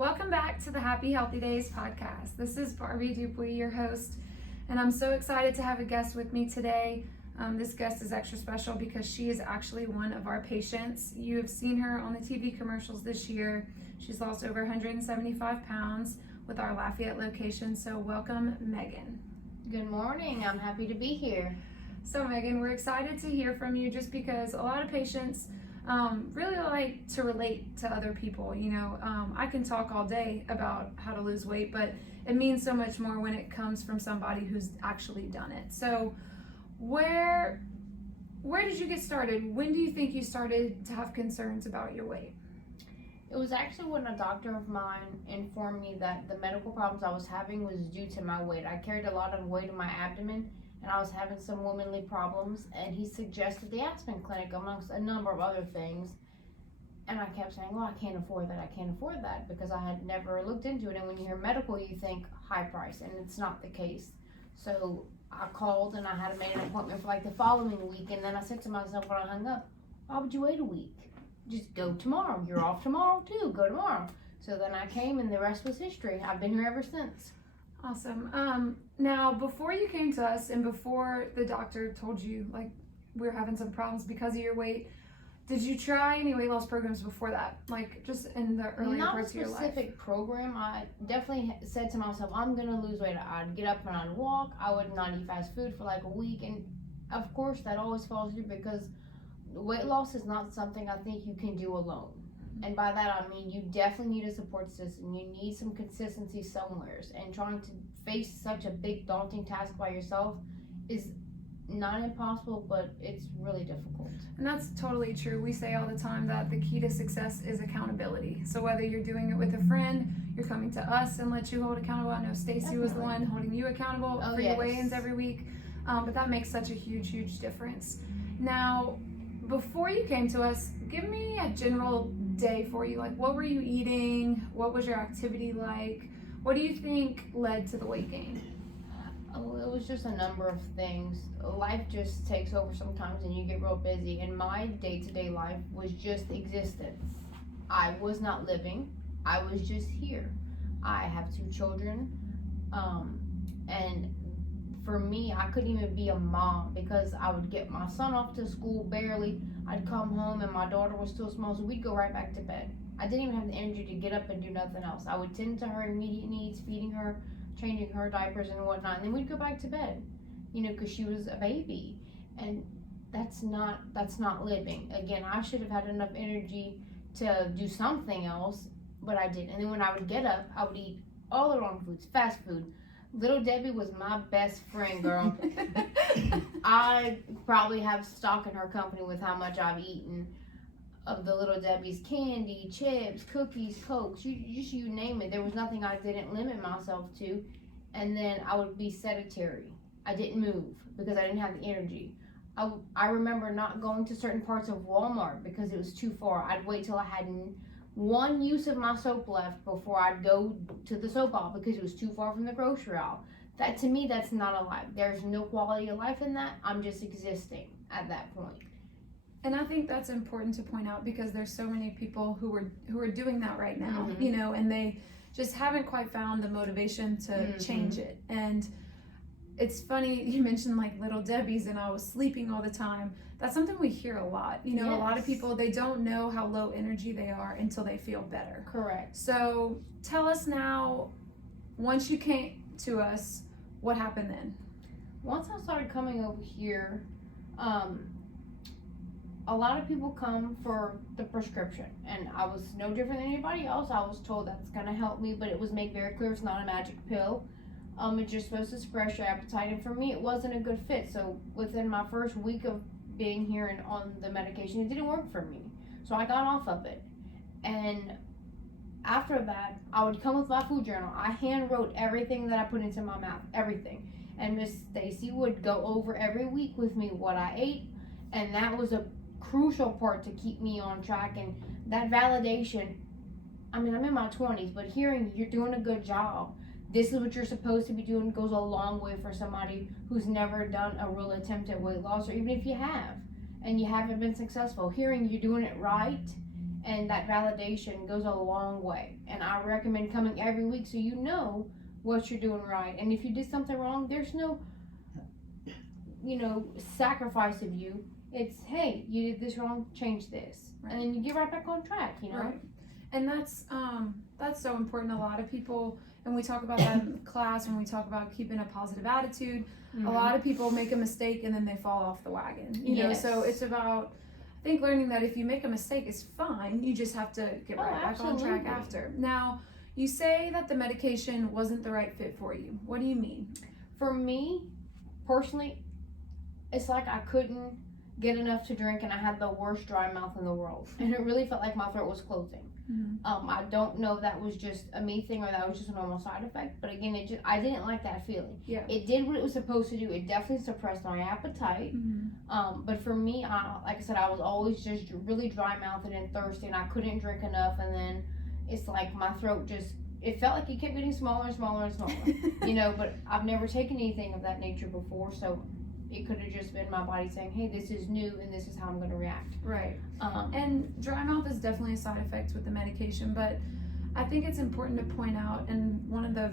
Welcome back to the Happy Healthy Days podcast. This is Barbie Dupuy, your host, and I'm so excited to have a guest with me today. This guest is extra special because she is actually one of our patients. You have seen her on the TV commercials this year. She's lost over 175 pounds with our Lafayette location, so welcome, Megan. Good morning. I'm happy to be here. So Megan, we're excited to hear from you just because a lot of patients really like to relate to other people. I can talk all day about how to lose weight, but it means so much more when it comes from somebody who's actually done it. So where did you get started? When do you think you started to have concerns about your weight? It was actually when a doctor of mine informed me that the medical problems I was having was due to my weight. I carried a lot of weight in my abdomen and I was having some womanly problems, and he suggested the Aspen clinic amongst a number of other things. And I kept saying, well, I can't afford that, because I had never looked into it. And when you hear medical, you think high price, and it's not the case. So I called and I had made an appointment for like the following week, and then I said to myself when I hung up, why would you wait a week? Just go tomorrow. You're off tomorrow too. Go tomorrow. So then I came, and the rest was history. I've been here ever since. Awesome. Now, before you came to us and before the doctor told you like we're having some problems because of your weight, did you try any weight loss programs before that? Like just in the earlier parts of your life? Not a specific program. I definitely said to myself, I'm going to lose weight. I'd get up and I'd walk. I would not eat fast food for like a week. And of course that always falls through, because weight loss is not something I think you can do alone. And by that I mean you definitely need a support system. You need some consistency somewheres. And trying to face such a big daunting task by yourself is not impossible, but it's really difficult. And that's totally true. We say all the time that the key to success is accountability. So whether you're doing it with a friend, you're coming to us and let you hold accountable. I know Stacy was the one holding you accountable for your weigh-ins every week. But that makes such a huge difference. Now, before you came to us, give me a general day for you. Like, what were you eating? What was your activity like? What do you think led to the weight gain? Oh, it was just a number of things. Life just takes over sometimes and you get real busy. And my day-to-day life was just existence. I was not living. I was just here. I have 2 children. And for me, I couldn't even be a mom because I would get my son off to school barely. I'd come home and my daughter was still small, so we'd go right back to bed. I didn't even have the energy to get up and do nothing else. I would tend to her immediate needs, feeding her, changing her diapers and whatnot, and then we'd go back to bed, because she was a baby. And that's not living. Again, I should have had enough energy to do something else, but I didn't. And then when I would get up, I would eat all the wrong foods, fast food. Little Debbie was my best friend, girl. I probably have stock in her company with how much I've eaten of the Little Debbie's: candy, chips, cookies, Cokes, you name it. There was nothing I didn't limit myself to. And then I would be sedentary. I didn't move because I didn't have the energy. I remember not going to certain parts of Walmart because it was too far. I'd wait till I had one use of my soap left before I'd go to the soap aisle because it was too far from the grocery aisle. That, to me, that's not a life. There's no quality of life in that. I'm just existing at that point. And I think that's important to point out because there's so many people who are doing that right now, and they just haven't quite found the motivation to change it. And it's funny, you mentioned like Little Debbie's and I was sleeping all the time. That's something we hear a lot. A lot of people, they don't know how low energy they are until they feel better. Correct. So tell us now, once you came to us, what happened then? Once I started coming over here, a lot of people come for the prescription, and I was no different than anybody else. I was told that's going to help me, but it was made very clear it's not a magic pill. It's just supposed to suppress your appetite, and for me it wasn't a good fit. So within my first week of being here and on the medication, it didn't work for me, so I got off of it. And after that, I would come with my food journal. I hand wrote everything that I put into my mouth, everything, and Miss Stacy would go over every week with me what I ate, and that was a crucial part to keep me on track. And that validation, I'm in my 20s, but hearing you're doing a good job, this is what you're supposed to be doing, goes a long way for somebody who's never done a real attempt at weight loss, or even if you have and you haven't been successful. Hearing you're doing it right And that validation goes a long way. And I recommend coming every week so you know what you're doing right. And if you did something wrong, there's no, sacrifice of you. It's, hey, you did this wrong, change this. Right. And then you get right back on track, Right. And that's so important. A lot of people, and we talk about that in class when we talk about keeping a positive attitude, a lot of people make a mistake and then they fall off the wagon. You know, so it's about, I think, learning that if you make a mistake, it's fine. You just have to get right back on track after. Now, you say that the medication wasn't the right fit for you. What do you mean? For me, personally, it's like I couldn't get enough to drink and I had the worst dry mouth in the world. And it really felt like my throat was closing. I don't know if that was just a me thing or that was just a normal side effect. But again, I didn't like that feeling. Yeah. It did what it was supposed to do. It definitely suppressed my appetite. But for me, like I said, I was always just really dry mouthed and thirsty and I couldn't drink enough. And then it's like my throat just, it felt like it kept getting smaller and smaller and smaller. But I've never taken anything of that nature before. So it could have just been my body saying, hey, this is new and this is how I'm going to react. Right. And dry mouth is definitely a side effect with the medication, but I think it's important to point out, and one of the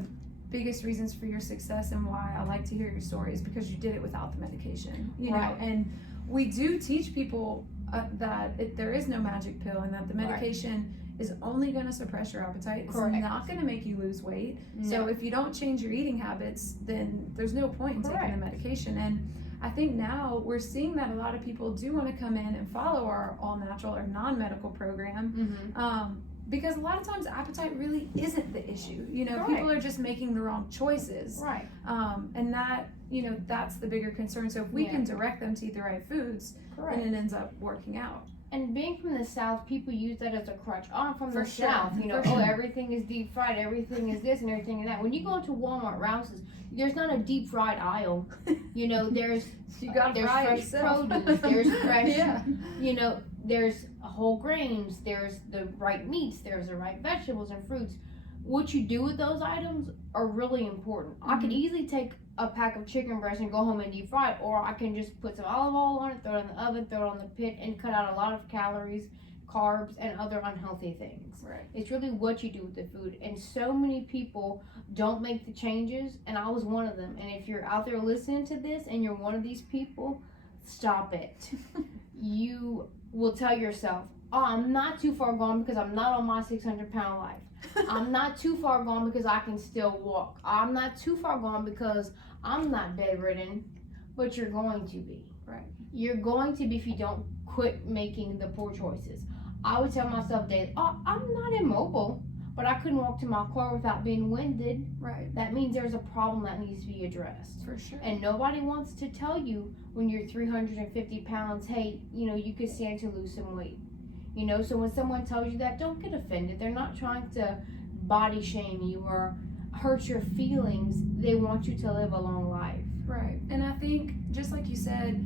biggest reasons for your success and why I like to hear your story is because you did it without the medication, you know, and we do teach people that there is no magic pill and that the medication is only going to suppress your appetite. It's not going to make you lose weight. No. So if you don't change your eating habits, then there's no point in taking the medication. And I think now we're seeing that a lot of people do want to come in and follow our all-natural or non-medical program because a lot of times appetite really isn't the issue. People are just making the wrong choices. Right. And that, that's the bigger concern. So if we can direct them to eat the right foods, then it ends up working out. And being from the South, people use that as a crutch. Oh, I'm from the South. Everything is deep fried, everything is this and everything and that. When you go into Walmart, Rouse's, there's not a deep fried aisle. There's fresh produce, there's fresh, there's whole grains, there's the right meats, there's the right vegetables and fruits. What you do with those items are really important. I could easily take a pack of chicken breast and go home and deep fry it, or I can just put some olive oil on it, throw it in the oven, throw it on the pit, and cut out a lot of calories, carbs, and other unhealthy things. Right. It's really what you do with the food, and so many people don't make the changes, and I was one of them. And if you're out there listening to this and you're one of these people, stop it. You will tell yourself, oh, I'm not too far gone because I'm not on my 600-pound life. I'm not too far gone because I can still walk. I'm not too far gone because I'm not bedridden, but you're going to be. Right. You're going to be if you don't quit making the poor choices. I would tell myself daily, oh, I'm not immobile, but I couldn't walk to my car without being winded. Right. That means there's a problem that needs to be addressed. For sure. And nobody wants to tell you when you're 350 pounds, hey, you could stand to lose some weight. So when someone tells you that, don't get offended. They're not trying to body shame you or hurt your feelings. They want you to live a long life. Right. And I think, just like you said,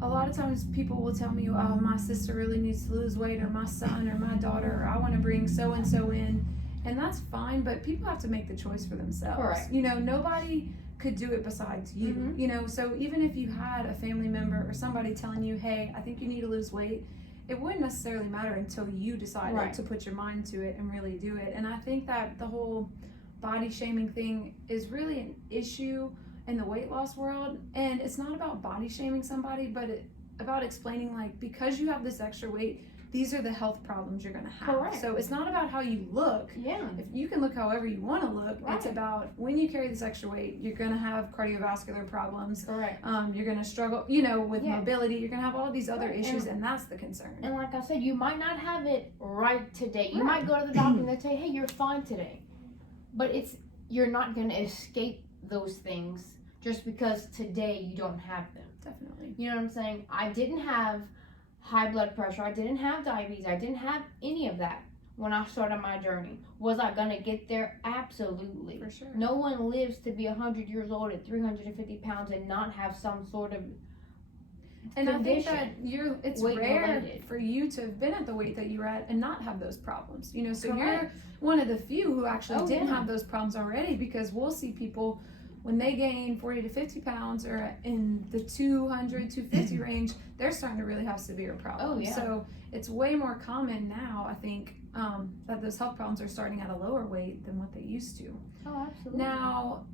a lot of times people will tell me, oh, my sister really needs to lose weight, or my son or my daughter, or I want to bring so-and-so in. And that's fine, but people have to make the choice for themselves. Correct. Nobody could do it besides you. So even if you had a family member or somebody telling you, hey, I think you need to lose weight, it wouldn't necessarily matter until you decided to put your mind to it and really do it. And I think that the whole body shaming thing is really an issue in the weight loss world. And it's not about body shaming somebody, but about explaining, like, because you have this extra weight, these are the health problems you're going to have. Correct. So it's not about how you look. Yeah. If you can look however you want to look, it's about when you carry this extra weight, you're going to have cardiovascular problems. Correct. You're going to struggle, with mobility. You're going to have all these other issues, and that's the concern. And like I said, you might not have it right today. You might go to the doctor and they say, hey, you're fine today. But you're not going to escape those things just because today you don't have them. Definitely. You know what I'm saying? I didn't have high blood pressure. I didn't have diabetes. I didn't have any of that when I started my journey. Was I going to get there? Absolutely. For sure. No one lives to be 100 years old at 350 pounds and not have some sort of And condition. I think that it's rare for you to have been at the weight that you were at and not have those problems. So you're one of the few who actually didn't have those problems already, because we'll see people when they gain 40 to 50 pounds or in the 200, 250 range, they're starting to really have severe problems. Oh, yeah. So it's way more common now, I think, that those health problems are starting at a lower weight than what they used to. Oh, absolutely. Now,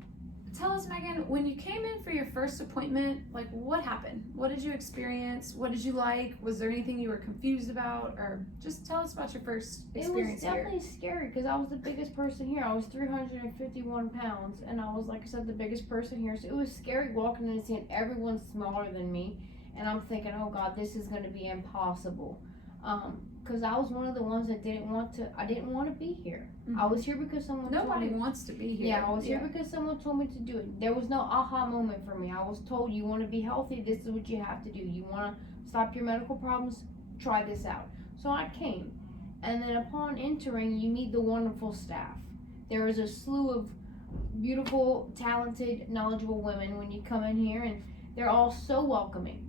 tell us, Megan, when you came in for your first appointment, like what happened? What did you experience? What did you like? Was there anything you were confused about? Or just tell us about your first experience here. It was definitely scary because I was the biggest person here. I was 351 pounds, and I was, like I said, the biggest person here. So it was scary walking in and seeing everyone smaller than me. And I'm thinking, oh God, this is going to be impossible. Because I was one of the ones that I didn't want to be here. Mm-hmm. I was here because someone Nobody told me. wants to be here. Yeah, I was here because someone told me to do it. There was no aha moment for me. I was told, you want to be healthy, this is what you have to do. You want to stop your medical problems, try this out. So I came. And then upon entering, you meet the wonderful staff. There is a slew of beautiful, talented, knowledgeable women when you come in here, and they're all so welcoming.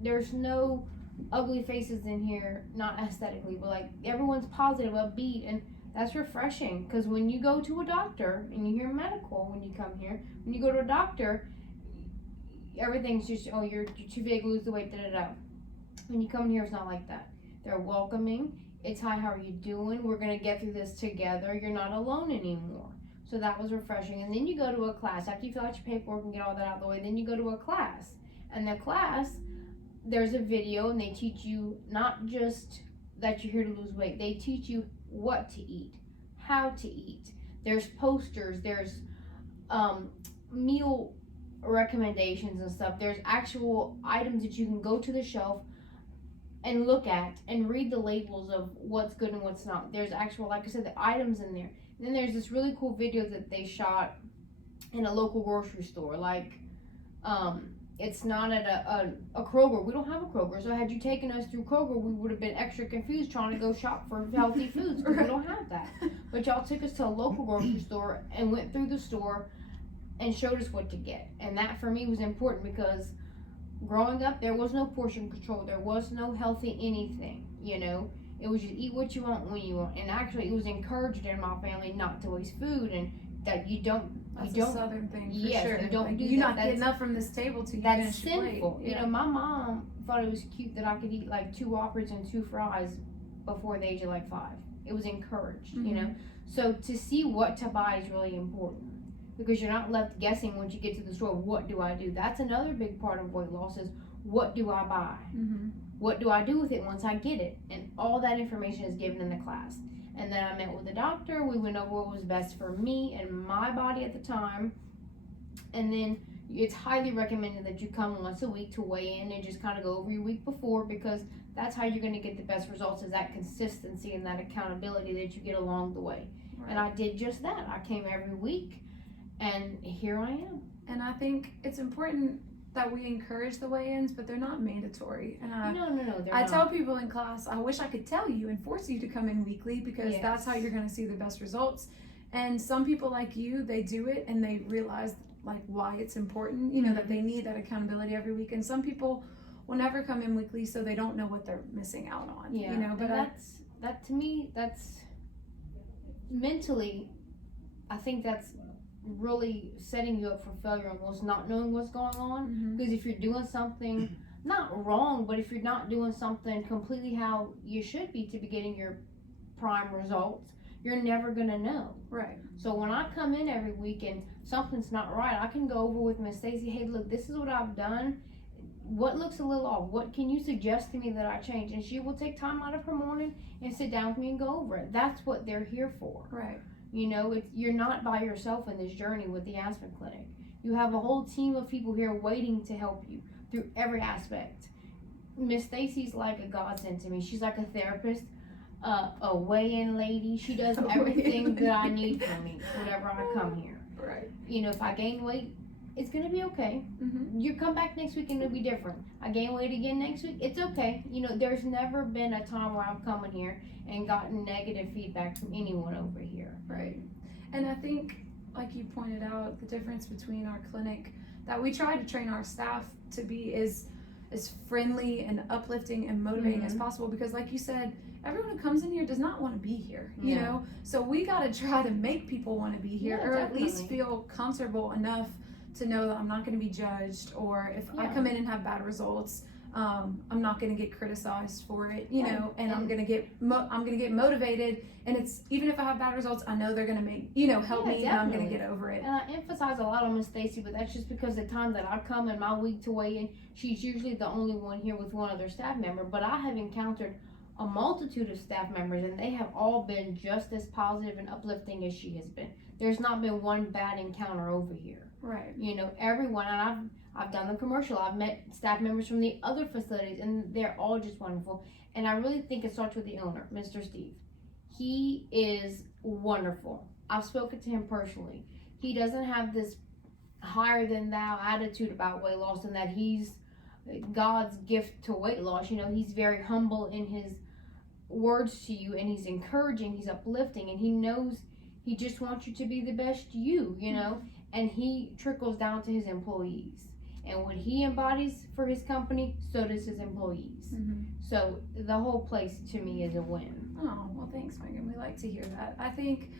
There's no ugly faces in here, not aesthetically, but like everyone's positive, upbeat, and that's refreshing. Because when you go to a doctor and you hear medical, when you come here, when you go to a doctor, everything's just, oh, you're too big, lose the weight, When you come in here, it's not like that. They're welcoming. It's, hi, how are you doing? We're gonna get through this together. You're not alone anymore. So that was refreshing. And then you go to a class after you fill out your paperwork and get all that out of the way. Then you go to a class, and the class, there's a video, and they teach you not just that you're here to lose weight. They teach you what to eat, how to eat. There's posters, there's meal recommendations and stuff. There's actual items that you can go to the shelf and look at and read the labels of what's good and what's not. There's actual, like I said, the items in there. And then there's this really cool video that they shot in a local grocery store. Like, it's not at a Kroger. We don't have a Kroger. So had you taken us through Kroger, we would have been extra confused trying to go shop for healthy foods because we don't have that. But y'all took us to a local grocery store and went through the store and showed us what to get. And that for me was important because growing up, there was no portion control. There was no healthy anything, you know. It was just eat what you want when you want. And actually, it was encouraged in my family not to waste food and that you don't. That's a Southern thing, for sure. You don't like, do you're that. not getting up from this table till you that's finish your sinful. plate. You know, my mom thought it was cute that I could eat like 2 Whoppers and 2 fries before the age of like 5. It was encouraged, you know. So to see what to buy is really important because you're not left guessing once you get to the store. What do I do? That's another big part of weight loss is what do I buy? What do I do with it once I get it? And all that information is given in the class. And then I met with the doctor. We went over what was best for me and my body at the time. And then it's highly recommended that you come once a week to weigh in and just kind of go over your week before because that's how you're going to get the best results is that consistency and that accountability that you get along the way. Right. And I did just that. I came every week and here I am. And I think it's important that we encourage the weigh-ins, but they're not mandatory. And No, they're I not. tell people in class, I wish I could tell you and force you to come in weekly because that's how you're going to see the best results. And some people like you, they do it and they realize like why it's important, you know, that they need that accountability every week. And some people will never come in weekly, so they don't know what they're missing out on. Yeah, you know, but that to me, that's mentally, I think that's really setting you up for failure almost not knowing what's going on because if you're doing something not wrong but if you're not doing something completely how you should be to be getting your prime results you're never gonna know. Right. So when I come in every week and something's not right I can go over with Miss Stacy, hey look, this is what I've done, what looks a little off, what can you suggest to me that I change, and she will take time out of her morning and sit down with me and go over it. That's what they're here for. Right. You know, you're not by yourself in this journey with the Aspen Clinic. You have a whole team of people here waiting to help you through every aspect. Miss Stacy's like a godsend to me. She's like a therapist, a weigh-in lady. She does everything that I need from me whenever I come here. Right. You know, if I gain weight, it's going to be okay. You come back next week and it'll be different. I gain weight again next week, it's okay. You know, there's never been a time where I've come in here and gotten negative feedback from anyone over here. Right. And I think, like you pointed out, the difference between our clinic that we try to train our staff to be is as friendly and uplifting and motivating as possible because like you said, everyone who comes in here does not want to be here, you No. know? So we got to try to make people want to be here, Yeah, or at least definitely. feel comfortable enough to know that I'm not going to be judged, or if I Yeah. come in and have bad results, I'm not going to get criticized for it, you Right. know, and I'm And- going to get motivated, and it's, even if I have bad results, I know they're going to make, you know, help Yeah, me, and I'm going to definitely. get over it. And I emphasize a lot on Miss Stacy, but that's just because the time that I come in my week to weigh in, she's usually the only one here with one other staff member. But I have encountered a multitude of staff members, and they have all been just as positive and uplifting as she has been. There's not been one bad encounter over here. Right. You know, everyone, and I've done the commercial. I've met staff members from the other facilities, and they're all just wonderful. And I really think it starts with the owner, Mr. Steve. He is wonderful. I've spoken to him personally. He doesn't have this higher than thou attitude about weight loss, and that he's God's gift to weight loss. You know, he's very humble in his words to you, and he's encouraging, he's uplifting, and he knows he just wants you to be the best you know, and he trickles down to his employees. And what he embodies for his company, so does his employees. Mm-hmm. So the whole place to me is a win. Oh, well, thanks, Megan. We like to hear that. I think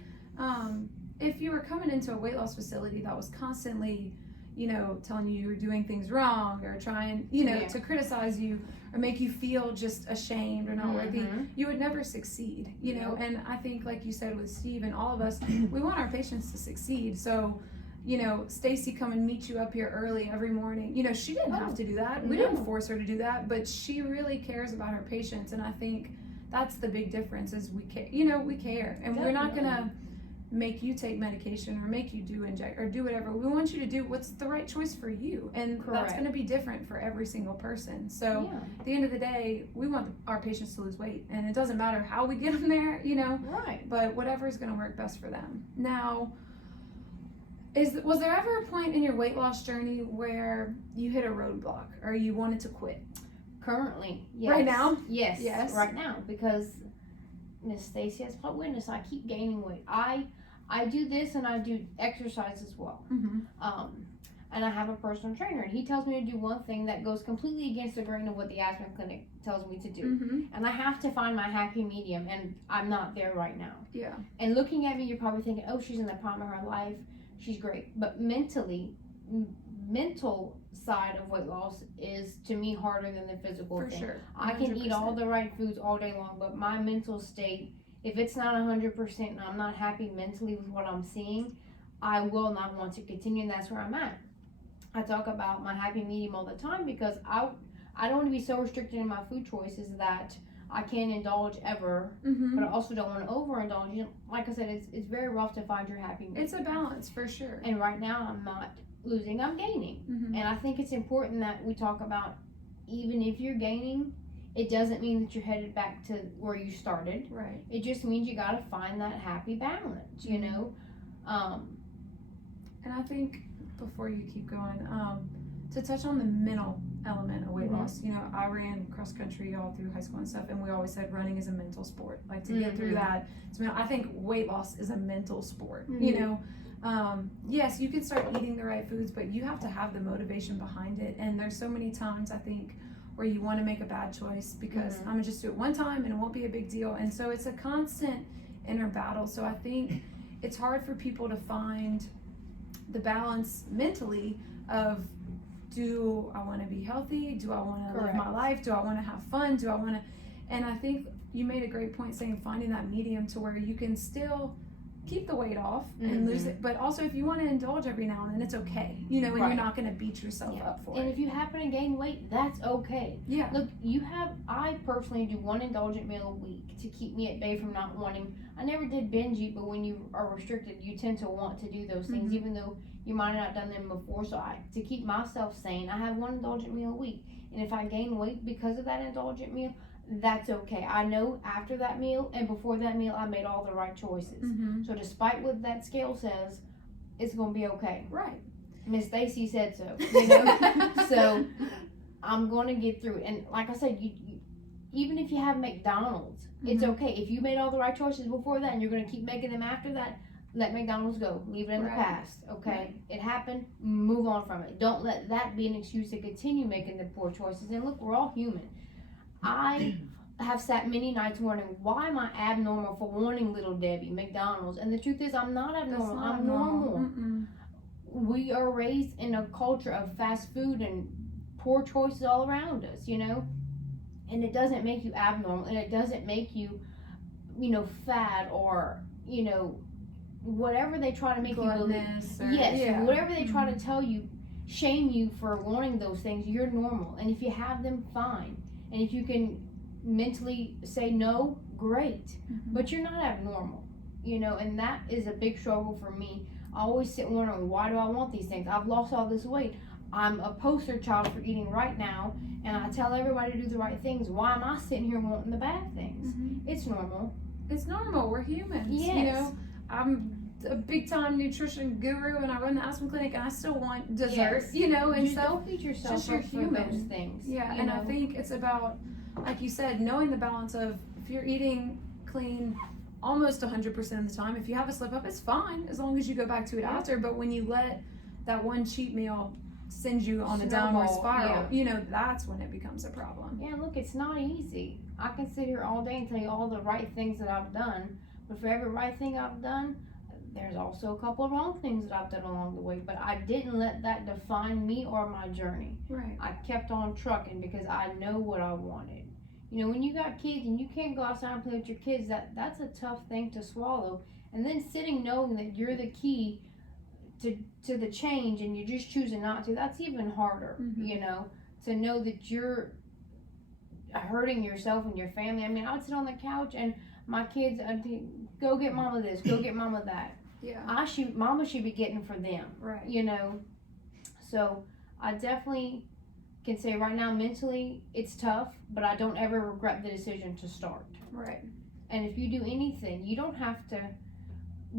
if you were coming into a weight loss facility that was constantly, you know, telling you you're doing things wrong, or trying, you know, Yeah. to criticize you or make you feel just ashamed or not worthy, Mhm. you would never succeed, you know. Nope. And I think, like you said with Steve and all of us, we want our patients to succeed. So, you know, Stacy come and meet you up here early every morning. You know, she didn't have to do that. We No. didn't force her to do that, but she really cares about her patients, and I think that's the big difference is we care. You know, we care, and we're not gonna make you take medication or make you inject or do whatever. We want you to do what's the right choice for you, and that's Correct. going to be different for every single person. So Yeah. at the end of the day, we want our patients to lose weight, and it doesn't matter how we get them there, you know, Right. but whatever is going to work best for them. Now, was there ever a point in your weight loss journey where you hit a roadblock or you wanted to quit? Currently, yes. Right now? Yes. Yes. Right now, because Miss Stacy has plot witness. I keep gaining weight. I do this, and I do exercise as well. Mm-hmm. And I have a personal trainer, and he tells me to do one thing that goes completely against the grain of what the Aspen Clinic tells me to do. Mm-hmm. And I have to find my happy medium, and I'm not there right now. Yeah. And looking at me, you're probably thinking, oh, she's in the prime of her life. She's great. But mental side of weight loss is, to me, harder than the physical For thing. sure. I can eat all 100%. the right foods all day long, but my mental state, if it's not 100% and I'm not happy mentally with what I'm seeing, I will not want to continue, and that's where I'm at. I talk about my happy medium all the time because I don't want to be so restricted in my food choices that I can't indulge ever, Mm-hmm. but I also don't want to overindulge. You know, like I said, it's very rough to find your happy medium. It's a balance for sure. And right now I'm not losing, I'm gaining. Mm-hmm. And I think it's important that we talk about, even if you're gaining, it doesn't mean that you're headed back to where you started. Right. It just means you got to find that happy balance, you know? And I think before you keep going, to touch on the mental element of weight Mhm. loss, you know, I ran cross country all through high school and stuff, and we always said running is a mental sport. Like to get through Mhm. that, I think weight loss is a mental sport. Mhm. You know, yes, you can start eating the right foods, but you have to have the motivation behind it. And there's so many times I think where you want to make a bad choice because I'm gonna just do it one time and it won't be a big deal. And so it's a constant inner battle. So I think it's hard for people to find the balance mentally of, do I want to be healthy? Do I want to live my life? Do I want to have fun? Do I want to? And I think you made a great point saying finding that medium to where you can still keep the weight off and lose it, but also if you want to indulge every now and then, it's okay, you know, and you're not going to beat yourself up for And it. if you happen to gain weight, that's okay. Yeah. Look, I personally do one indulgent meal a week to keep me at bay from not wanting. I never did binge eat, but when you are restricted, you tend to want to do those things, even though you might have not done them before. So to keep myself sane, I have one indulgent meal a week. And if I gain weight because of that indulgent meal, that's okay. I know after that meal and before that meal, I made all the right choices. So despite what that scale says, it's going to be okay. Right. Miss Stacy said so, you know? So I'm going to get through it. And like I said, you even if you have McDonald's, it's okay. If you made all the right choices before that and you're going to keep making them after that, let McDonald's go. Leave it in the past, okay? Right. It happened. Move on from it. Don't let that be an excuse to continue making the poor choices. And look, we're all human. I have sat many nights wondering, why am I abnormal for wanting Little Debbie, McDonald's? And the truth is, I'm not abnormal. I'm normal. We are raised in a culture of fast food and poor choices all around us, you know? And it doesn't make you abnormal, and it doesn't make you, you know, fat or, you know, whatever they try to make you believe. Whatever they try to tell you, shame you for wanting those things, you're normal. And if you have them, fine. And if you can mentally say no, great. But you're not abnormal, you know, and that is a big struggle for me. I always sit wondering, why do I want these things? I've lost all this weight. I'm a poster child for eating right now, and I tell everybody to do the right things. Why am I sitting here wanting the bad things? It's normal. It's normal. We're humans. Yes. You know, I'm a big time nutrition guru, and I run the Aspen clinic, and I still want dessert. You know, and so don't beat yourself just up you're human. For those things. Yeah, and I think it's about, like you said, knowing the balance of, if you're eating clean almost 100% of the time, if you have a slip up, it's fine as long as you go back to it after. But when you let that one cheat meal send you on a downward spiral, you know, that's when it becomes a problem. Yeah, look, it's not easy. I can sit here all day and tell you all the right things that I've done, but for every right thing I've done, there's also a couple of wrong things that I've done along the way. But I didn't let that define me or my journey. Right. I kept on trucking because I know what I wanted. You know, when you got kids and you can't go outside and play with your kids, that's a tough thing to swallow. And then sitting knowing that you're the key to the change and you're just choosing not to, that's even harder, you know, to know that you're hurting yourself and your family. I mean, I'd sit on the couch and my kids, I'd think, go get mama this, go get mama that. Yeah. Mama should be getting for them. Right. You know, so I definitely can say right now mentally it's tough, but I don't ever regret the decision to start. Right. And if you do anything, you don't have to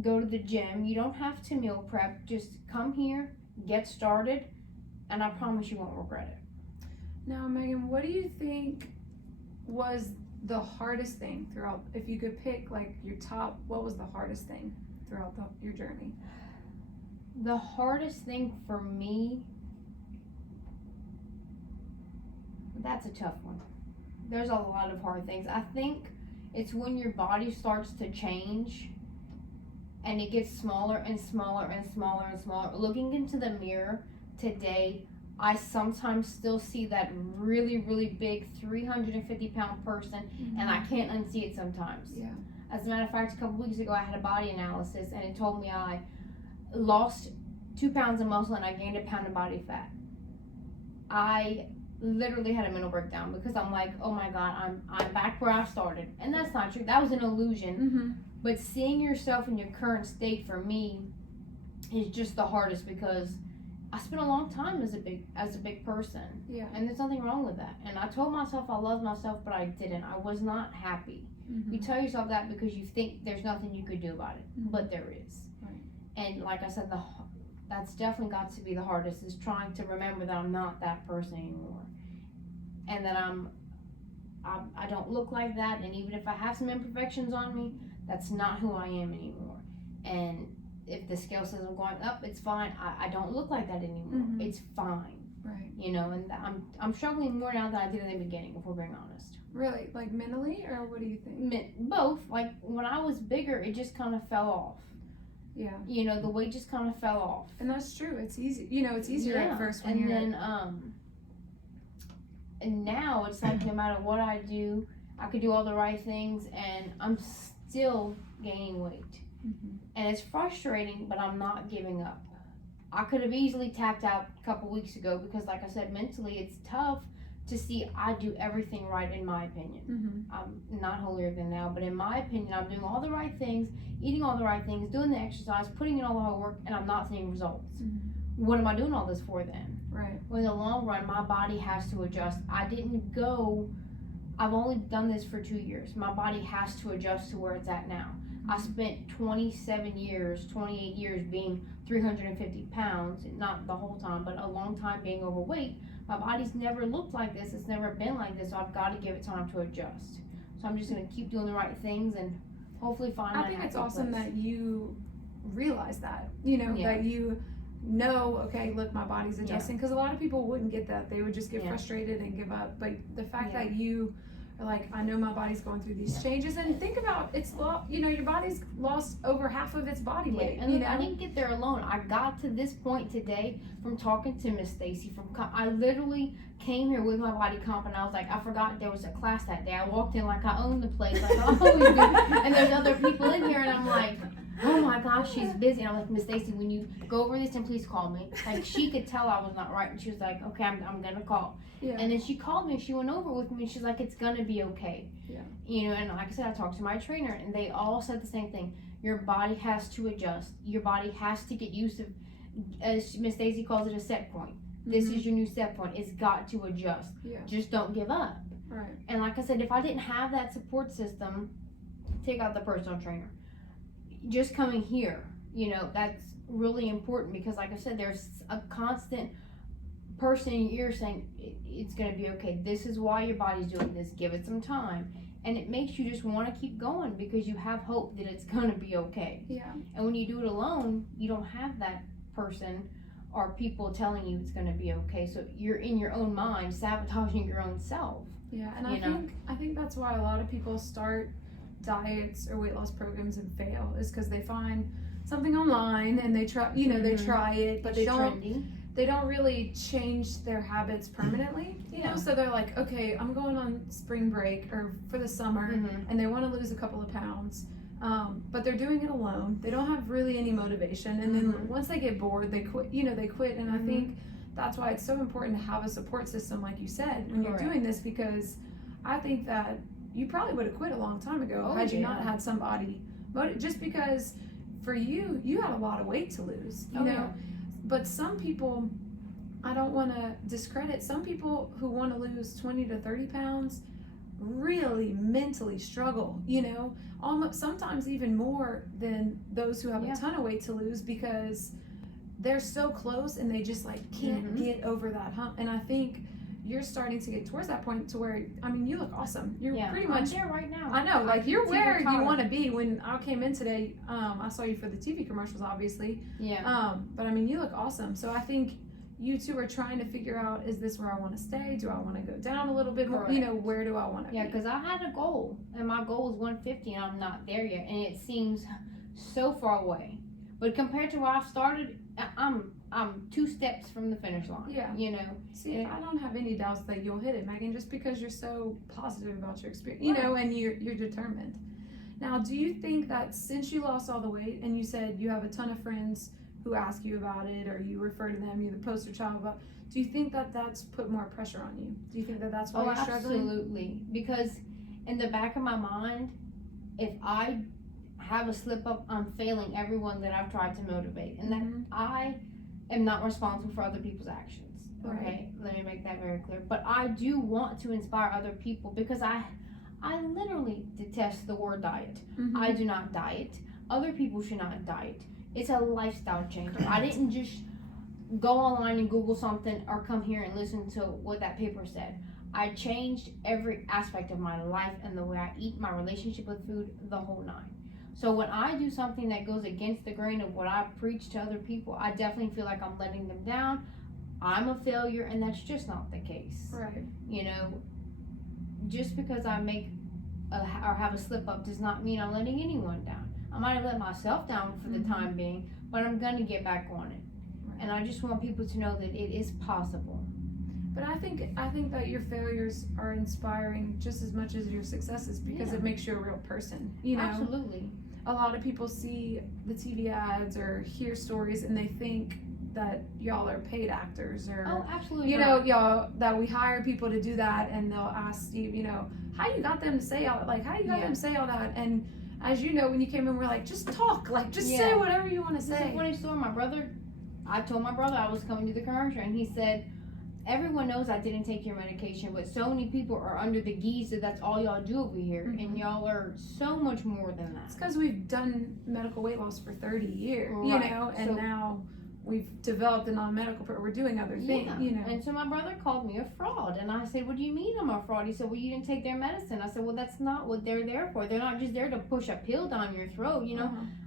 go to the gym, you don't have to meal prep, just come here, get started, and I promise you won't regret it. Now, Megan, what do you think was the hardest thing throughout, if you could pick like your top, what was the hardest thing throughout your journey? The hardest thing for me, that's a tough one. There's a lot of hard things. I think it's when your body starts to change and it gets smaller and smaller and smaller and smaller. Looking into the mirror today, I sometimes still see that really, really big 350-pound person, and I can't unsee it sometimes. Yeah. As a matter of fact, a couple weeks ago, I had a body analysis, and it told me I lost 2 pounds of muscle and I gained 1 pound of body fat. I literally had a mental breakdown because I'm like, oh my God, I'm back where I started. And that's not true. That was an illusion. But seeing yourself in your current state for me is just the hardest because I spent a long time as a big person. Yeah. And there's nothing wrong with that. And I told myself I loved myself, but I didn't. I was not happy. You tell yourself that because you think there's nothing you could do about it, but there is. Right. And like I said, that's definitely got to be the hardest, is trying to remember that I'm not that person anymore, and that I don't look like that. And even if I have some imperfections on me, that's not who I am anymore. And if the scale says I'm going up, it's fine. I don't look like that anymore. It's fine. Right. You know, and I'm struggling more now than I did in the beginning, if we're being honest. Really? Like mentally, or what do you think? Both. Like when I was bigger, it just kind of fell off. Yeah. You know, the weight just kind of fell off. And that's true. It's easy. You know, it's easier at first when you're... And now it's like no matter what I do, I could do all the right things and I'm still gaining weight. And it's frustrating, but I'm not giving up. I could have easily tapped out a couple weeks ago because, like I said, mentally it's tough to see I do everything right, in my opinion. I'm not holier than thou, but in my opinion, I'm doing all the right things, eating all the right things, doing the exercise, putting in all the hard work, and I'm not seeing results. What am I doing all this for then? Right. Well, in the long run, my body has to adjust. I've only done this for 2 years. My body has to adjust to where it's at now. I spent 28 years being 350 pounds, not the whole time, but a long time being overweight. My body's never looked like this. It's never been like this, so I've got to give it time to adjust. So I'm just going to keep doing the right things and hopefully find that. I think it's awesome that you realize that, you know, that you know, okay, look, my body's adjusting, because a lot of people wouldn't get that. They would just get frustrated and give up. But the fact that you are like, I know my body's going through these changes, and think about your body's lost over half of its body weight. And I didn't get there alone. I got to this point today from talking to Miss Stacy. I literally came here with my body comp, and I was like, I forgot there was a class that day. I walked in like I owned the place, like I always do, and there's other people in here, and I'm like, oh my gosh, she's busy. And I'm like, Miss Stacy, when you go over this, and please call me. Like, she could tell I was not right, and she was like, okay, I'm gonna call. Yeah. And then she called me, and she went over with me, and she's like, it's gonna be okay. Yeah. You know, and like I said, I talked to my trainer, and they all said the same thing. Your body has to adjust. Your body has to get used to, as Miss Stacy calls it, a set point. This is your new set point. It's got to adjust. Yeah. Just don't give up. Right. And like I said, if I didn't have that support system, take out the personal trainer, just coming here, you know, that's really important, because like I said, there's a constant person in your ear saying it's going to be okay. This is why your body's doing this. Give it some time. And it makes you just want to keep going, because you have hope that it's going to be okay. Yeah. And when you do it alone, you don't have that person or people telling you it's going to be okay. So you're in your own mind sabotaging your own self. Yeah, and I think that's why a lot of people start diets or weight loss programs and fail, is because they find something online and they try, they try it, but It's they don't really change their habits permanently, you know? So they're like, okay, I'm going on spring break or for the summer, and they want to lose a couple of pounds, but they're doing it alone. They don't have really any motivation, and then once they get bored, they quit, they quit. And I think that's why it's so important to have a support system, like you said, when you're doing this, because I think that you probably would have quit a long time ago had you not had somebody, just because for you had a lot of weight to lose, you know? But some people, I don't want to discredit, some people who want to lose 20 to 30 pounds really mentally struggle, almost sometimes even more than those who have a ton of weight to lose, because they're so close and they just like can't get over that hump. And I think you're starting to get towards that point to where, I mean, you look awesome. You're pretty much I'm there right now. I know, like you're where you want to be. When I came in today, I saw you for the TV commercials, obviously. Yeah. But I mean, you look awesome. So I think you two are trying to figure out, is this where I want to stay? Do I want to go down a little bit more? Where do I want to be? Yeah, because I had a goal, and my goal is 150, and I'm not there yet, and it seems so far away. But compared to where I started, I'm 2 steps from the finish line. Yeah. See, I don't have any doubts that you'll hit it, Megan, just because you're so positive about your experience, and you're determined. Now, do you think that since you lost all the weight, and you said you have a ton of friends who ask you about it, or you refer to them, you're the poster child about, do you think that that's put more pressure on you? Do you think that that's why you're struggling? Absolutely. Because in the back of my mind, if I have a slip up, I'm failing everyone that I've tried to motivate, and that I am not responsible for other people's actions. Okay, let me make that very clear. But I do want to inspire other people, because I literally detest the word diet. I do not diet. Other people should not diet. It's a lifestyle change. I didn't just go online and Google something or come here and listen to what that paper said. I changed every aspect of my life and the way I eat, my relationship with food, the whole 9. So when I do something that goes against the grain of what I preach to other people, I definitely feel like I'm letting them down. I'm a failure, and that's just not the case. Right. Just because I make or have a slip up does not mean I'm letting anyone down. I might have let myself down for the time being, but I'm gonna get back on it. Right. And I just want people to know that it is possible. But I think that your failures are inspiring just as much as your successes, because it makes you a real person. Absolutely. A lot of people see the TV ads or hear stories, and they think that y'all are paid actors, or absolutely y'all that we hire people to do that, and they'll ask Steve, how you got them to say all that, and as you know, when you came in, we're like, just talk, like just say whatever you want to say. This is a funny story. I told my brother I was coming to the commercial, and he said, everyone knows I didn't take your medication, but so many people are under the guise that that's all y'all do over here, and y'all are so much more than that. It's because we've done medical weight loss for 30 years, and now we've developed a non-medical, but we're doing other things, And so my brother called me a fraud, and I said, what do you mean I'm a fraud? He said, well, you didn't take their medicine. I said, well, that's not what they're there for. They're not just there to push a pill down your throat,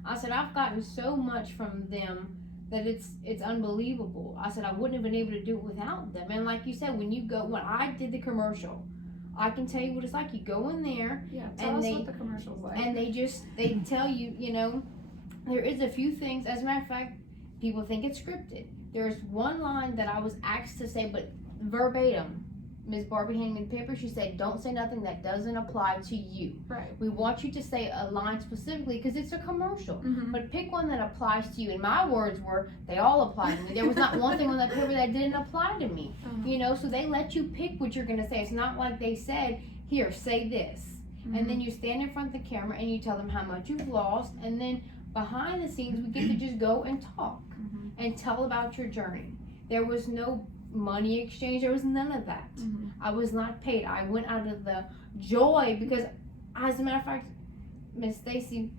I said, I've gotten so much from them that it's unbelievable. I said, I wouldn't have been able to do it without them. And like you said, when I did the commercial, I can tell you what it's like. You go in there, Yeah, tell us what the commercial's like. and they tell you, you know, there is a few things. As a matter of fact, people think it's scripted. There's one line that I was asked to say, but verbatim. Miss Barbie handed me the paper. She said, "Don't say nothing that doesn't apply to you. Right. We want you to say a line specifically because it's a commercial. Mm-hmm. But pick one that applies to you." And my words were, they all apply to me. There was not one thing on that paper that didn't apply to me. You know, so they let you pick what you're going to say. It's not like they said, "Here, say this." Mm-hmm. And then you stand in front of the camera and you tell them how much you've lost. And then behind the scenes, we get to just go and talk and tell about your journey. There was no money exchange. There was none of that. I was not paid. I went out of the joy because, as a matter of fact, Miss Stacy,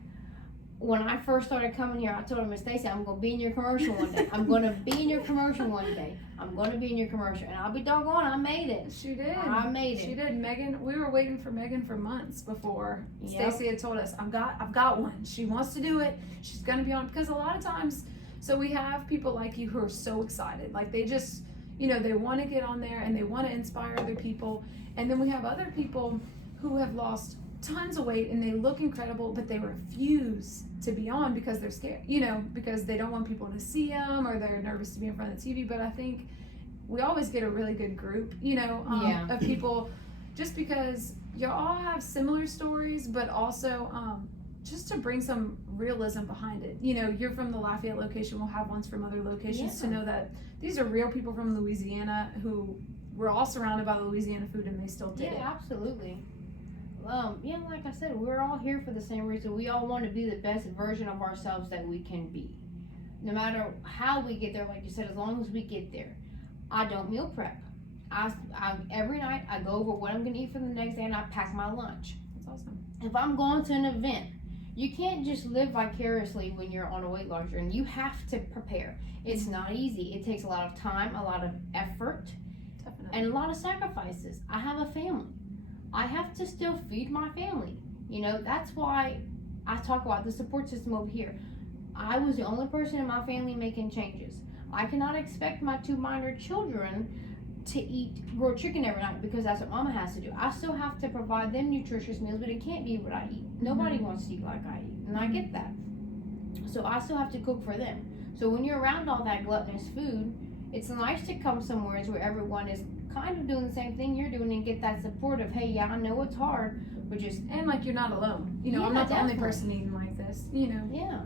when I first started coming here, I told her, "Miss Stacy, I'm going to be in your commercial one day. I'm going to be in your commercial one day. I'm going to be in your commercial." And I'll be doggone, I made it. She did. I made it. She did. Megan, we were waiting for Megan for months before Yep. Stacy had told us, I've got one. She wants to do it. She's going to be on. Because a lot of times, so we have people like you who are so excited. Like they just, you know, they want to get on there and they want to inspire other people. And then we have other people who have lost tons of weight and they look incredible, but they refuse to be on because they're scared, you know, because they don't want people to see them or they're nervous to be in front of the TV. But I think we always get a really good group, you know, of people, just because you all have similar stories, but also just to bring some realism behind it. You know, you're from the Lafayette location, we'll have ones from other locations to know that these are real people from Louisiana who were all surrounded by Louisiana food and they still did it. Yeah, absolutely. Yeah, like I said, we're all here for the same reason. We all want to be the best version of ourselves that we can be. No matter how we get there, like you said, as long as we get there. I don't meal prep. I every night I go over what I'm going to eat for the next day and I pack my lunch. That's awesome. If I'm going to an event, you can't just live vicariously when you're on a weight loss journey. You have to prepare. It's not easy. It takes a lot of time, a lot of effort, and a lot of sacrifices. I have a family. I have to still feed my family. You know, that's why I talk about the support system over here. I was the only person in my family making changes. I cannot expect my 2 minor children to eat grilled chicken every night because that's what mama has to do. I still have to provide them nutritious meals, but it can't be what I eat. Nobody wants to eat like I eat, and I get that. So I still have to cook for them. So when you're around all that gluttonous food, it's nice to come somewhere where everyone is kind of doing the same thing you're doing and get that support of, hey, yeah, I know it's hard, but just... And like you're not alone. You know, I'm not the only person eating like this, you know. Yeah.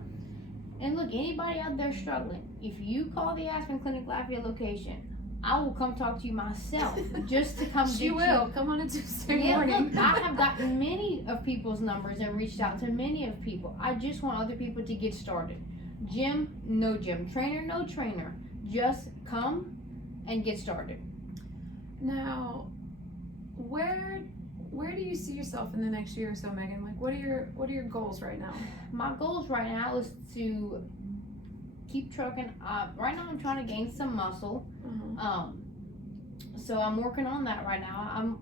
And look, anybody out there struggling, if you call the Aspen Clinic Lafayette location, I will come talk to you myself just to come She will. Come on a Tuesday morning. Look, I have gotten many of people's numbers and reached out to many of people. I just want other people to get started. Gym, no gym. Trainer, no trainer. Just come and get started. Now, where do you see yourself in the next year or so, Megan? Like, what are your goals right now? My goals right now is to keep trucking. Right now, I'm trying to gain some muscle. So I'm working on that right now.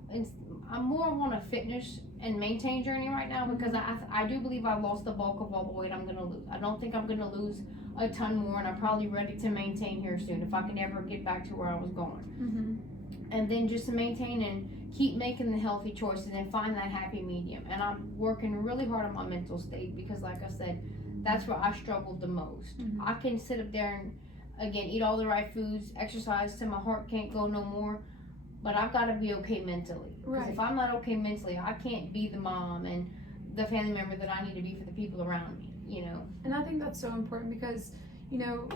I'm more on a fitness and maintain journey right now because I do believe I lost the bulk of all the weight I'm gonna lose. I don't think I'm gonna lose a ton more, and I'm probably ready to maintain here soon if I can ever get back to where I was going. And then just to maintain and keep making the healthy choices and find that happy medium. And I'm working really hard on my mental state because, like I said, that's where I struggled the most. I can sit up there and, again, eat all the right foods, exercise till my heart can't go no more, but I've got to be okay mentally. Because if I'm not okay mentally, I can't be the mom and the family member that I need to be for the people around me, you know. And I think that's so important because, you know,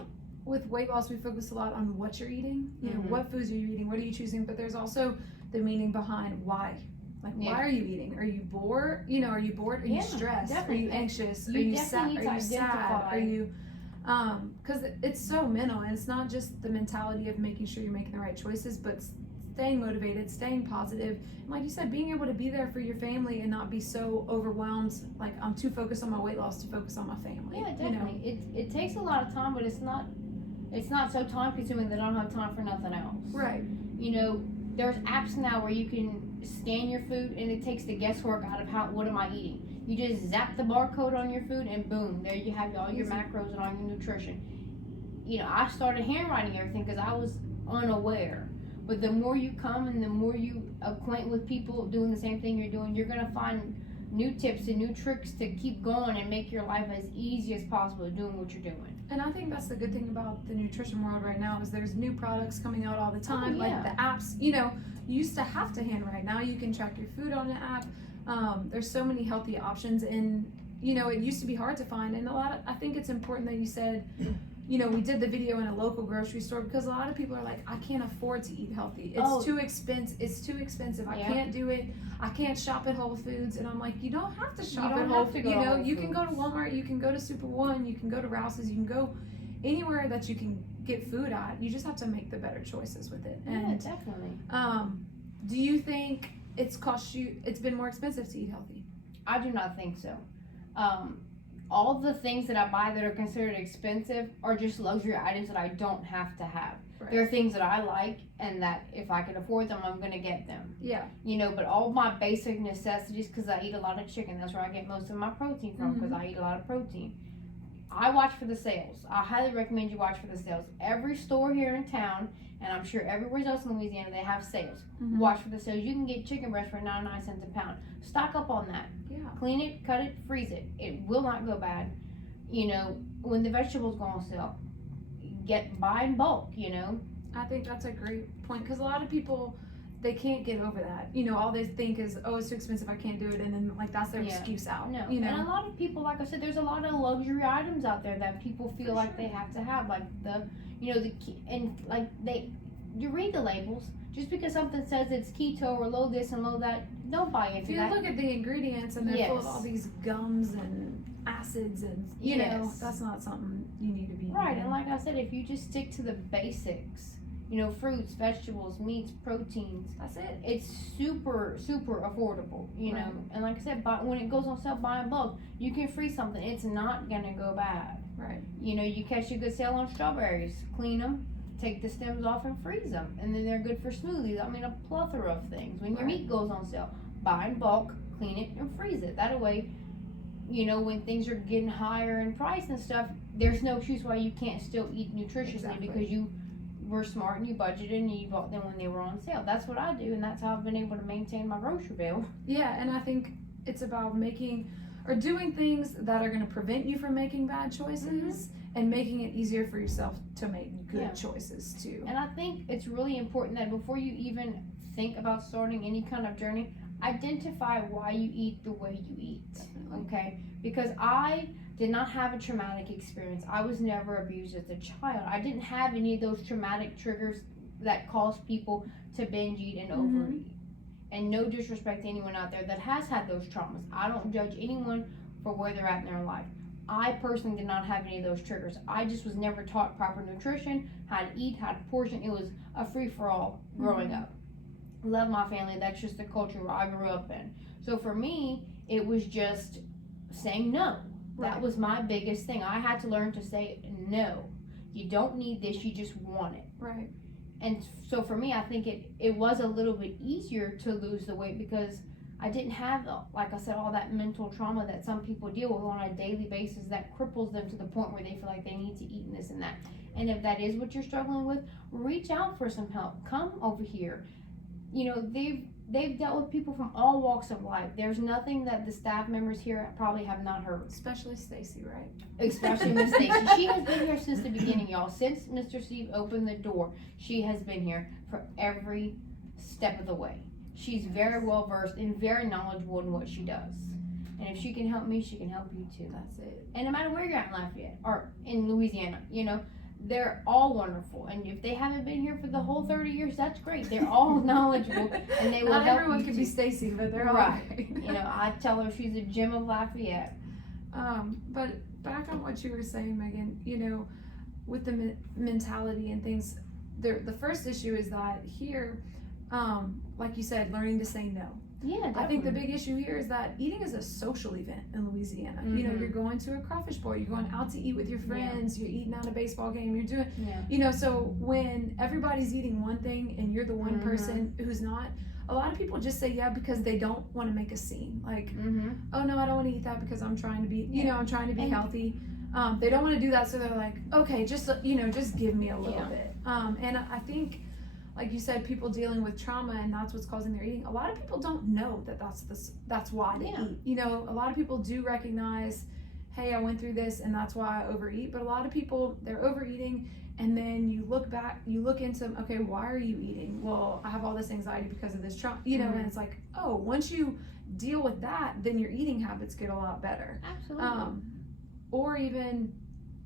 with weight loss, we focus a lot on what you're eating, you know, what foods are you eating, what are you choosing, but there's also the meaning behind why. Like, why are you eating? Are you bored? You know, are you bored? Are you stressed? Definitely. Are you anxious? You are you sad? Are you sad? identify. Are you, because it's so mental, and it's not just the mentality of making sure you're making the right choices, but staying motivated, staying positive, and like you said, being able to be there for your family and not be so overwhelmed, like I'm too focused on my weight loss to focus on my family. Yeah, definitely. You know? It takes a lot of time, but it's not so time consuming that I don't have time for nothing else. Right. You know, there's apps now where you can scan your food and it takes the guesswork out of what am I eating. You just zap the barcode on your food and boom, there you have all your macros and all your nutrition. You know, I started handwriting everything because I was unaware. But the more you come and the more you acquaint with people doing the same thing you're doing, you're gonna find new tips and new tricks to keep going and make your life as easy as possible doing what you're doing. And I think that's the good thing about the nutrition world right now is there's new products coming out all the time. Like the apps, you used to have to hand write. Now you can track your food on the app. There's so many healthy options, and it used to be hard to find. And I think it's important that you said, we did the video in a local grocery store, because a lot of people are like, I can't afford to eat healthy. It's too expensive. It's too expensive. I can't do it. I can't shop at Whole Foods. And I'm like, you don't have to shop at Whole Foods. You can go to Walmart. You can go to Super One. You can go to Rouse's. You can go anywhere that you can get food at. You just have to make the better choices with it. And, yeah, definitely. Do you think it's been more expensive to eat healthy? I do not think so. All the things that I buy that are considered expensive are just luxury items that I don't have to have. Right. There are things that I like, and that if I can afford them, I'm gonna get them. Yeah. But all my basic necessities, because I eat a lot of chicken, that's where I get most of my protein from, because I eat a lot of protein. I watch for the sales. I highly recommend you watch for the sales. Every store here in town, and I'm sure everywhere else in Louisiana, they have sales. Watch for the sales. You can get chicken breast for 99 cents a pound. Stock up on that. Yeah. Clean it, cut it, freeze it. It will not go bad. When the vegetables go on sale, buy in bulk. I think that's a great point, because a lot of people, they can't get over that. All they think is, oh, it's too expensive, I can't do it, and then that's their excuse out. No. And a lot of people, like I said, there's a lot of luxury items out there that people feel like they have to have, like you read the labels. Just because something says it's keto or low this and low that, don't buy into that. If you look at the ingredients and they're full of all these gums and acids, and that's not something you need to be right eating. And like I said, if you just stick to the basics, fruits, vegetables, meats, proteins, that's it. It's super affordable, Right. And like I said, when it goes on sale, buy in bulk. You can freeze something, it's not gonna go bad. Right. You catch a good sale on strawberries, clean them, take the stems off and freeze them, and then they're good for smoothies. I mean, a plethora of things. When your meat goes on sale, buy in bulk, clean it, and freeze it. That way, when things are getting higher in price and stuff, there's no excuse why you can't still eat nutritiously, because you were smart and you budgeted and you bought them when they were on sale. That's what I do, and that's how I've been able to maintain my grocery bill. Yeah, and I think it's about making or doing things that are going to prevent you from making bad choices, and making it easier for yourself to make good choices too. And I think it's really important that before you even think about starting any kind of journey, identify why you eat the way you eat. Definitely. Okay? Because I did not have a traumatic experience. I was never abused as a child. I didn't have any of those traumatic triggers that cause people to binge eat and overeat. And no disrespect to anyone out there that has had those traumas. I don't judge anyone for where they're at in their life. I personally did not have any of those triggers. I just was never taught proper nutrition, how to eat, how to portion. It was a free-for-all growing up. Love my family. That's just the culture where I grew up in. So for me, it was just saying no. Right. That was my biggest thing. I had to learn to say no. You don't need this. You just want it. Right. And so for me, I think it was a little bit easier to lose the weight, because I didn't have, like I said, all that mental trauma that some people deal with on a daily basis that cripples them to the point where they feel like they need to eat this and that. And if that is what you're struggling with, reach out for some help. Come over here. They've dealt with people from all walks of life. There's nothing that the staff members here probably have not heard. Especially Stacy, right? Especially Miss Stacy. She has been here since the beginning, y'all. Since Mr. Steve opened the door, she has been here for every step of the way. She's very well versed and very knowledgeable in what she does. And if she can help me, she can help you too. That's it. And no matter where you're at in Lafayette or in Louisiana, they're all wonderful. And if they haven't been here for the whole 30 years, that's great. They're all knowledgeable, and they will Not help everyone you can too. be Stacy, but they're all right. I tell her she's a gem of Lafayette. But back on what you were saying, Megan, with the mentality and things, the first issue is that here, like you said, learning to say no. Yeah, definitely. I think the big issue here is that eating is a social event in Louisiana. You're going to a crawfish boil, you're going out to eat with your friends, you're eating at a baseball game, you're doing, so when everybody's eating one thing and you're the one person who's not, a lot of people just say yeah because they don't want to make a scene. Like, oh no, I don't want to eat that because I'm trying to be, I'm trying to be healthy. They don't want to do that, so they're like, okay, just give me a little bit. And I think like you said, people dealing with trauma and that's what's causing their eating. A lot of people don't know that that's why they eat. You know, a lot of people do recognize, hey, I went through this and that's why I overeat. But a lot of people, they're overeating, and then you look back, you look into, okay, why are you eating? Well, I have all this anxiety because of this trauma, you know, and it's like, oh, once you deal with that, then your eating habits get a lot better. Absolutely. Or even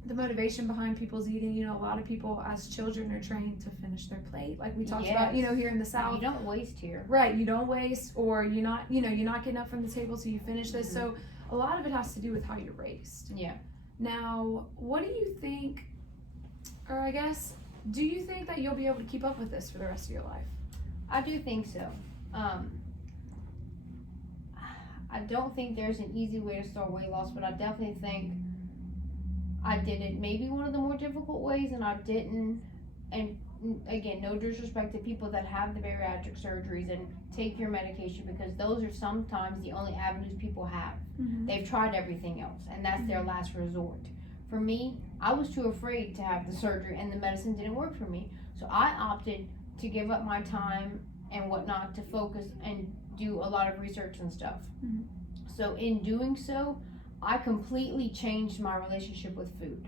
the motivation behind people's eating. You know, a lot of people as children are trained to finish their plate, like we talked about, you know, here in the South. You don't waste here. Right, you don't waste, or you're not getting up from the table till you finish this. So a lot of it has to do with how you're raised. Yeah. Now, what do you think, or I guess, do you think that you'll be able to keep up with this for the rest of your life? I do think so. I don't think there's an easy way to start weight loss, but I definitely think I did it maybe one of the more difficult ways, and I didn't. And again, no disrespect to people that have the bariatric surgeries and take your medication, because those are sometimes the only avenues people have. They've tried everything else, and that's their last resort. For me, I was too afraid to have the surgery, and the medicine didn't work for me. So I opted to give up my time and whatnot to focus and do a lot of research and stuff. So in doing so, I completely changed my relationship with food.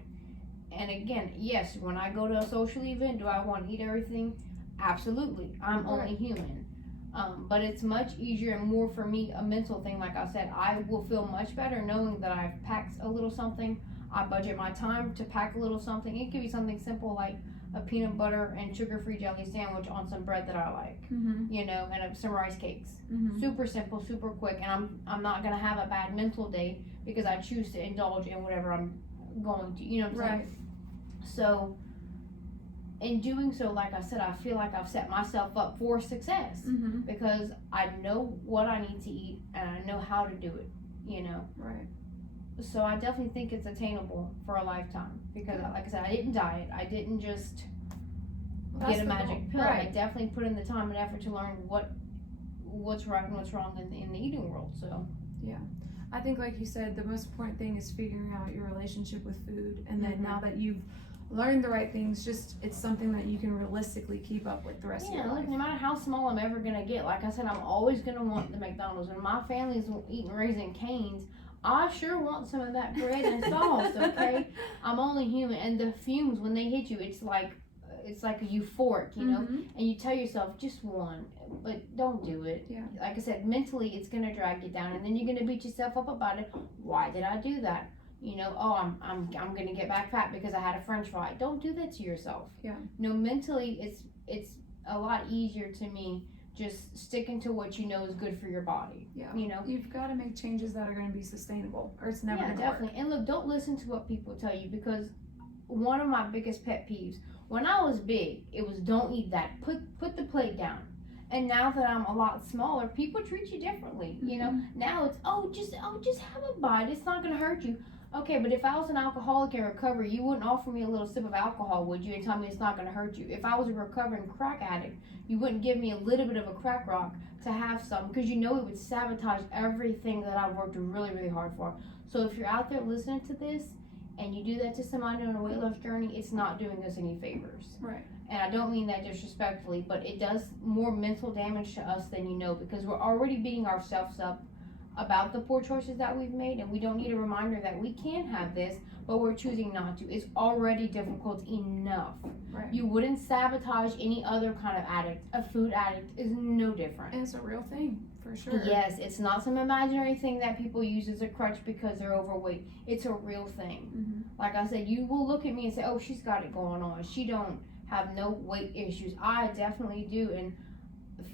And again, yes, when I go to a social event, do I want to eat everything? Absolutely. I'm only human. But it's much easier and more for me a mental thing. Like I said, I will feel much better knowing that I've packed a little something. I budget my time to pack a little something. It could be something simple like a peanut butter and sugar-free jelly sandwich on some bread that I like, you know, and some rice cakes. Super simple, super quick, and I'm not gonna have a bad mental day because I choose to indulge in whatever I'm going to, you know what I'm saying? So in doing so, like I said, I feel like I've set myself up for success because I know what I need to eat and I know how to do it, you know. So I definitely think it's attainable for a lifetime because, like I said, I didn't diet. I didn't just get a magic pill. I definitely put in the time and effort to learn what's right and what's wrong in the eating world. So yeah, I think, like you said, the most important thing is figuring out your relationship with food, and then now that you've learned the right things, just it's something that you can realistically keep up with the rest of your life. No matter how small I'm ever gonna get, like I said, I'm always gonna want the McDonald's. When my family's eating Raising Cane's, I sure want some of that bread and sauce, okay? I'm only human, and the fumes, when they hit you, it's like a euphoric, you know? And you tell yourself, just one, but don't do it. Like I said, mentally, it's gonna drag you down, and then you're gonna beat yourself up about it. Why did I do that? You know, oh, I'm gonna get back fat because I had a French fry. Don't do that to yourself. No, mentally, it's a lot easier to me just sticking to what you know is good for your body. You know, you've got to make changes that are going to be sustainable, or it's never going to definitely work. And look, don't listen to what people tell you, because one of my biggest pet peeves when I was big, it was don't eat that, put the plate down. And now that I'm a lot smaller, people treat you differently. You know, now it's just have a bite, it's not going to hurt you. Okay, but if I was an alcoholic in recovery, you wouldn't offer me a little sip of alcohol, would you, and tell me it's not going to hurt you? If I was a recovering crack addict, you wouldn't give me a little bit of a crack rock to have some, because you know it would sabotage everything that I've worked really, really hard for. So if you're out there listening to this, and you do that to somebody on a weight loss journey, it's not doing us any favors. And I don't mean that disrespectfully, but it does more mental damage to us than you know, because we're already beating ourselves up about the poor choices that we've made, and we don't need a reminder that we can have this, but we're choosing not to. It's already difficult enough. You wouldn't sabotage any other kind of addict. A food addict is no different. And it's a real thing, for sure. Yes, it's not some imaginary thing that people use as a crutch because they're overweight. It's a real thing. Like I said, you will look at me and say, oh, she's got it going on. She don't have no weight issues. I definitely do, and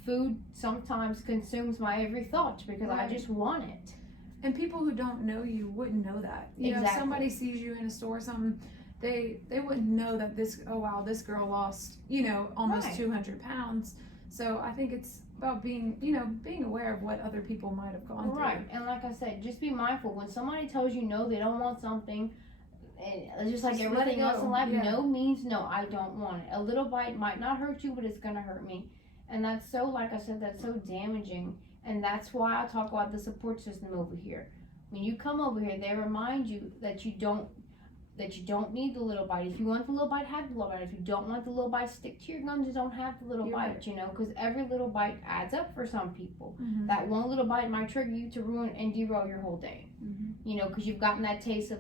food sometimes consumes my every thought because I just want it. And people who don't know you wouldn't know that. You know, if somebody sees you in a store or something, they wouldn't know that this girl lost, you know, almost 200 pounds. So I think it's about being aware of what other people might have gone through. And like I said, just be mindful. When somebody tells you no, they don't want something, and just like everything else in life, no means no, I don't want it. A little bite might not hurt you, but it's going to hurt me. And that's so, like I said, that's so damaging. And that's why I talk about the support system over here. When you come over here, they remind you that you don't, that you don't need the little bite. If you want the little bite, have the little bite. If you don't want the little bite, stick to your guns and don't have the little You're bite, right. you know, because every little bite adds up for some people. Mm-hmm. That one little bite might trigger you to ruin and derail your whole day, Mm-hmm. you know, because you've gotten that taste of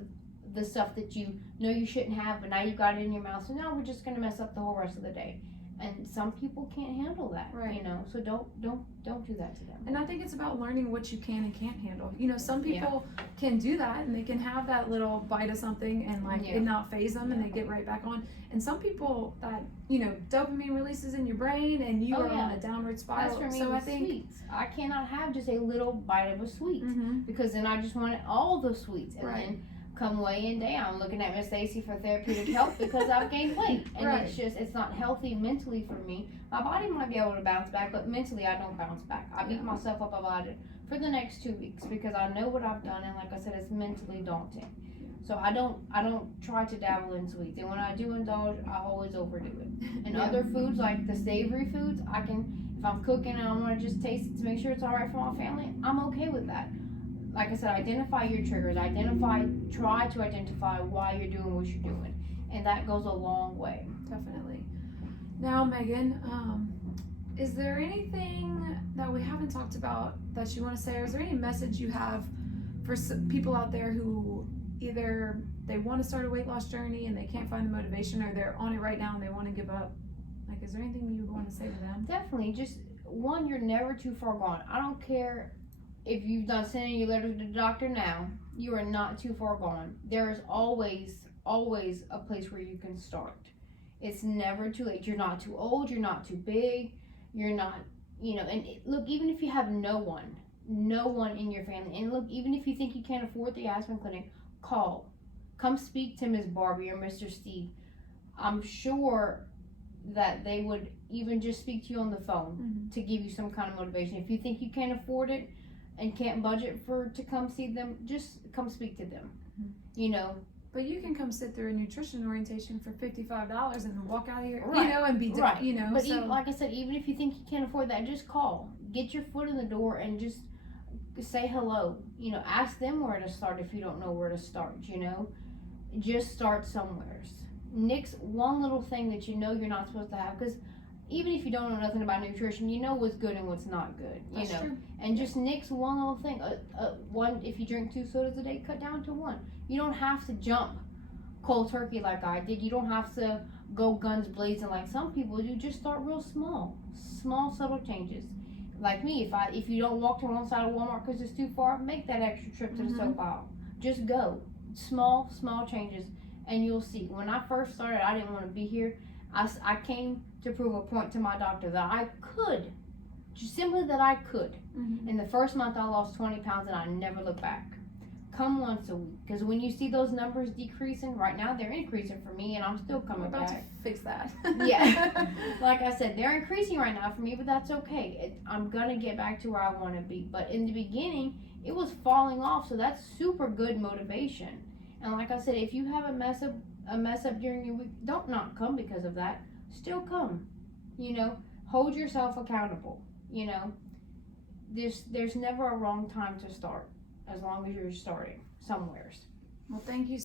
the stuff that you know you shouldn't have, but now you got it in your mouth, so now we're just going to mess up the whole rest of the day. And some people can't handle that, Right. you know, so don't do that to them. And I think it's about learning what you can and can't handle. You know, some people can do that and they can have that little bite of something and like it not phase them and they get right back on. And some people that, you know, dopamine releases in your brain and you are on a downward spiral. That's for me so with I think sweets. I cannot have just a little bite of a sweet mm-hmm. because then I just wanted all the sweets. And then come weighing down, looking at Miss Stacy for therapeutic help because I've gained weight. And it's not healthy mentally for me. My body might be able to bounce back, but mentally I don't bounce back. I beat myself up about it for the next 2 weeks because I know what I've done, and like I said, it's mentally daunting. So I don't try to dabble in sweets. And when I do indulge, I always overdo it. And other foods, like the savory foods, I can, if I'm cooking and I want to just taste it to make sure it's all right for my family, I'm okay with that. Like I said, identify your triggers. Try to identify why you're doing what you're doing. And that goes a long way. Definitely. Now, Megan, is there anything that we haven't talked about that you want to say? Or is there any message you have for people out there who either they want to start a weight loss journey and they can't find the motivation, or they're on it right now and they want to give up? Like, is there anything you would want to say to them? Definitely. Just, one, you're never too far gone. I don't care if you've done sending your letter to the doctor now, you are not too far gone. There is always a place where you can start. It's never too late. You're not too old, you're not too big, you're not, you know, and look, even if you have no one in your family, and look, even if you think you can't afford the Aspen Clinic, come speak to Ms. Barbie or Mr. Steve. I'm sure that they would even just speak to you on the phone to give you some kind of motivation. If you think you can't afford it and can't budget to come see them, just come speak to them, you know. But you can come sit through a nutrition orientation for $55 and walk out of here, you know, and be done, you know. But even, like I said, even if you think you can't afford that, just call. Get your foot in the door and just say hello. You know, ask them where to start if you don't know where to start, you know. Just start somewhere. Nix one little thing that you know you're not supposed to have, because even if you don't know nothing about nutrition, you know what's good and what's not good, you That's know. True. And just nix one little thing. One, if you drink 2 sodas a day, cut down to 1. You don't have to jump cold turkey like I did. You don't have to go guns blazing like some people do. Just start real small subtle changes. Like me, if you don't walk to one side of Walmart because it's too far, make that extra trip to the soap aisle. Just go. Small changes, and you'll see. When I first started, I didn't want to be here. I came to prove a point to my doctor that I could, just simply that I could. In the first month, I lost 20 pounds, and I never looked back. Come once a week, because when you see those numbers decreasing, right now they're increasing for me, and I'm still coming back. To fix that. Yeah, like I said, they're increasing right now for me, but that's okay. I'm gonna get back to where I want to be. But in the beginning, it was falling off, so that's super good motivation. And like I said, if you have a mess up during your week, don't not come because of that. Still come. You know, hold yourself accountable. You know, there's never a wrong time to start, as long as you're starting somewheres. Well, thank you